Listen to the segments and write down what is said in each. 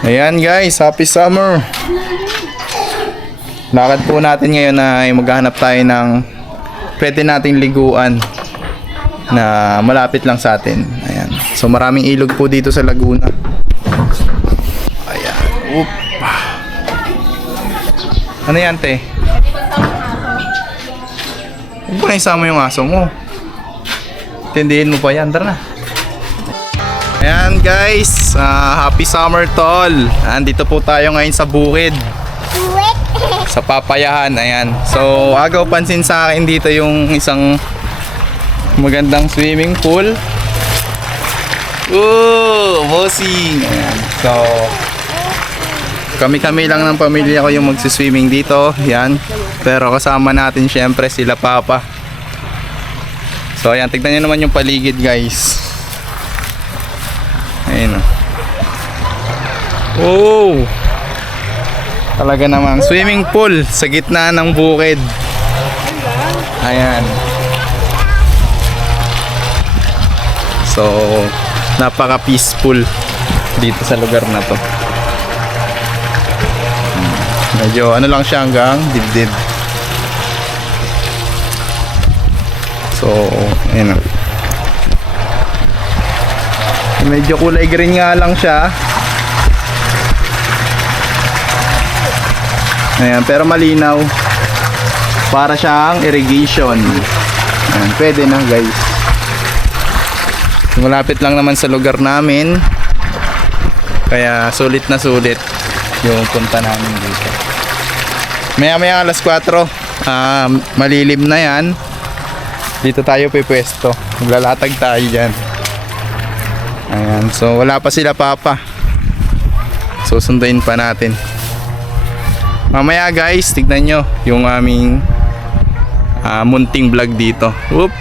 Ayan guys, happy summer. Lakad po natin ngayon ay maghahanap tayo ng pwede nating liguan na malapit lang sa atin. Ayan. So maraming ilog po dito sa Laguna. Ayan. Oop. Ano yan, te? Huwag mo na isama yung aso mo. Tindihin mo pa yan. Tara na. Ayan guys, happy summer tol. Andito po tayo ngayon sa bukid. Sa Papayahan, ayan. So, agaw pansin sa akin dito yung isang magandang swimming pool. Ooh, bossing. Ayan. So, kami-kami lang ng pamilya ko yung magsiswimming dito. Ayan. Pero kasama natin syempre sila Papa. So, ayan, tignan nyo naman yung paligid guys. Ayun o. Oh! Talaga namang swimming pool sa gitna ng bukid. Ayan. So, napaka-peaceful dito sa lugar na to. Medyo ano lang siya hanggang dibdib. So, ayun o. Medyo kulay green nga lang siya. Ayan, pero malinaw. Para siyang irrigation. Ayan, pwede na guys. Malapit lang naman sa lugar namin. Kaya sulit na sulit yung punta namin dito. Maya alas 4. Malilim na yan. Dito tayo pipwesto. Maglalatag tayo dyan. Ayan, so wala pa sila Papa. Susunduin pa natin. Mamaya guys, tignan nyo yung aming munting vlog dito. Whoop.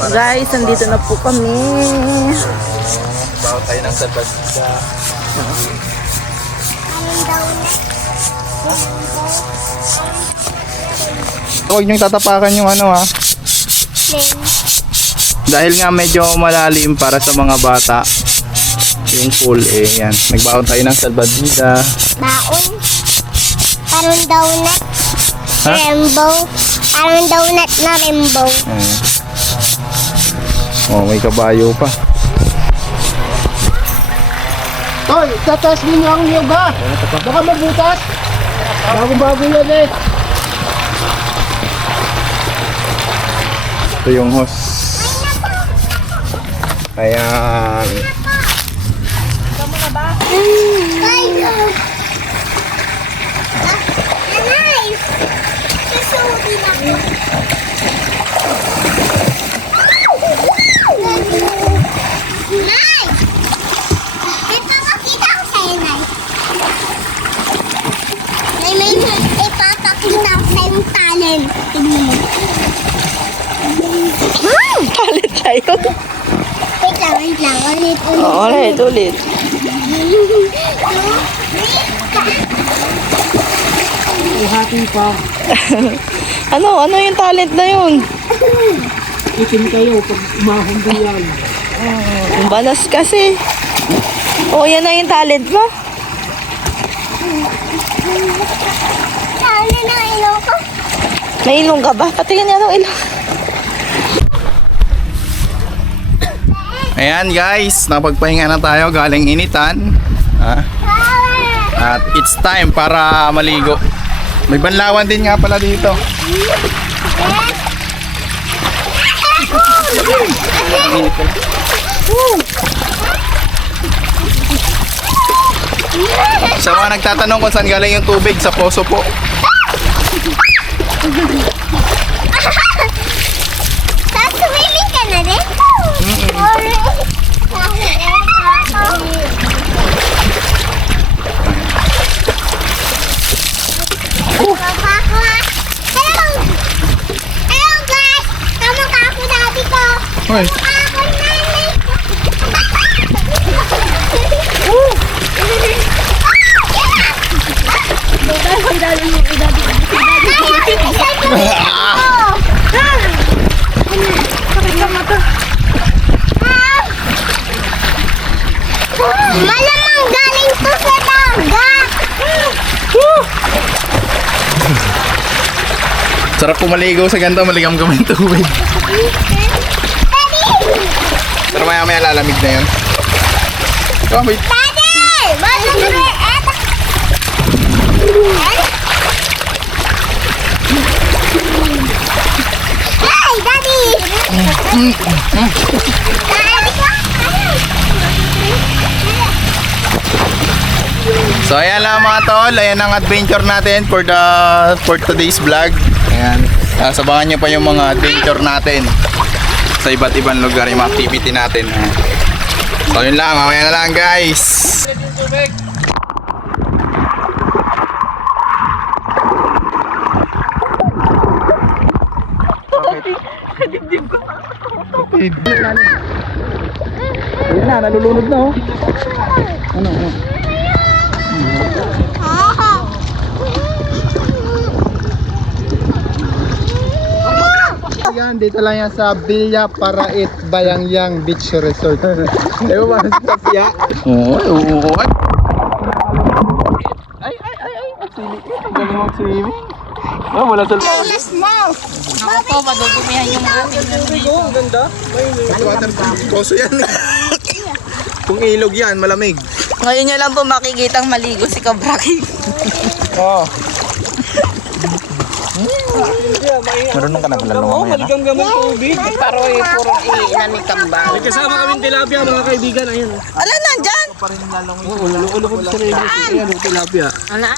Guys, andito na po kami. Bawa tayo ng salbadisa. Huwag niyong tatapakan yung ano ha. Dahil nga medyo malalim para sa mga bata yung pool eh, yan. Nagbaon tayo ng salbadida. Baon? Parang donut. Ha? Rainbow. Parang donut na rainbow. Oh, may kabayo pa. Toy, tatas mo niya ang niyog ha. Baka magbutas. Bago-bago yan eh. Ito yung hose. Ayan. Kayo! Nanay! Sasubi na ko. Nay! Ipapakita ko sa'yo, Nay. Nay, may ipapakita ko sa'yo talent. Tignan mo. Palit tayo. Wait lang. Ulit. Ulit. Ihati pa. Ano yung talent na yun? Itim kayo pag umahundi yan. Ang banas kasi. O, yan na yung talent mo. Saan na ilong ko? May ilong ka ba? Patingin niya ng ilong. Ayan guys, napagpahinga na tayo galing initan. At it's time para maligo. May banlawan din nga pala dito. Sa mga nagtatanong kung saan galing yung tubig, sa poso po. Tapos swimming ka na rin? Hello guys! Tama ka ako dati ko! Hoy. Ako nanay! Ma! Malamang galing to sa dagat. Sarap pumaligo sa ganito, maligam-gam yung tubig. Pero maya-maya lalamig na yun. Oh, wait. Daddy! Bakit may eto? Hey, Daddy! Daddy ka? So ayan lang mga tol, ayan ang adventure natin for today's vlog. Ayan, sabangan nyo pa yung mga adventure natin sa iba't ibang lugar, yung mga activity natin. So yun lang, mamaya na lang guys. Ayan na, nalulunod na oh. Ano? Yan, dito lang yan sa Villa Parait, Bayangyang Beach Resort. Di ba sa Pia? Oo. Ay. Galing mag-swimming. Oh, wala sa Ako po, madudumihan yung ating Ang ganda. water koso yan. Kung ilog yan, malamig. Ngayon nyo lang po makikitang maligo si Cobra King. Oo. Marunong ka na pala lumamaya na? Maligam-gaman tubig. Pero puro inanikamba. May kasama kaming tilapia mga kaibigan. Ayun. Ala, nandyan! Ulo ko sa rin. Ayan, tilapia. Ala?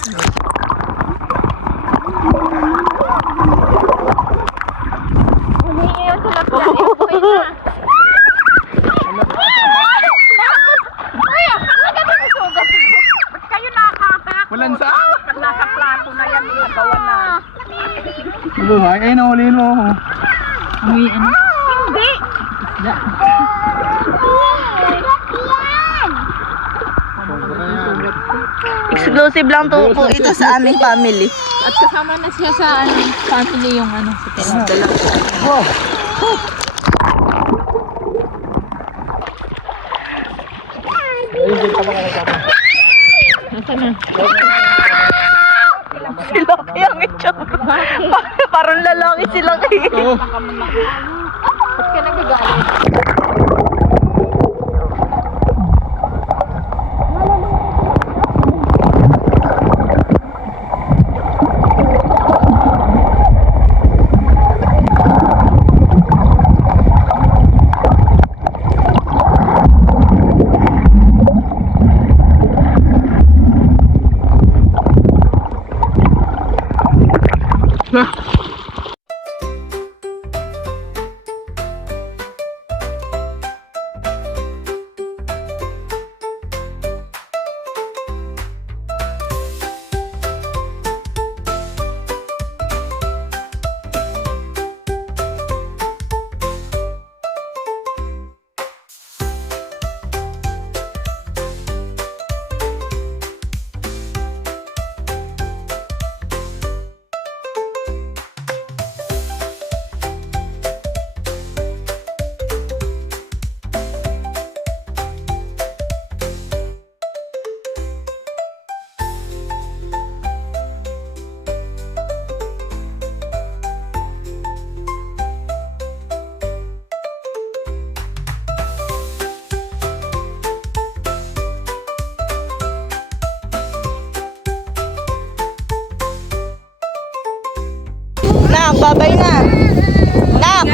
Walang sa? Nasa plato na yan, nagawa na. Buhay, ay nahuliin mo ako. Hindi! Exclusive lang to po ito sa aming family. At kasama na siya sa family yung sa pinadala. Sila kaya ang itsura. Parang lalaki sila kayo. Ba't ka nagagalit? Nak, babay na. Nak!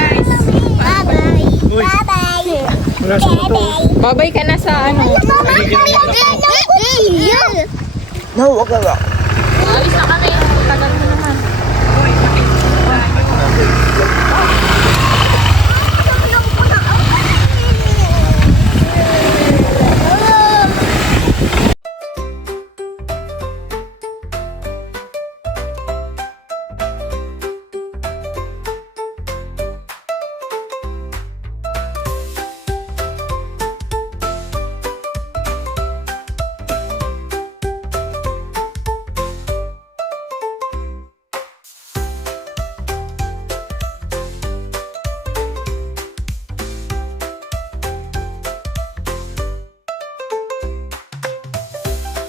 Bye-bye! Bye-bye! Babay ka na sa No, wag ka. Alis na kami. Tagal mo naman.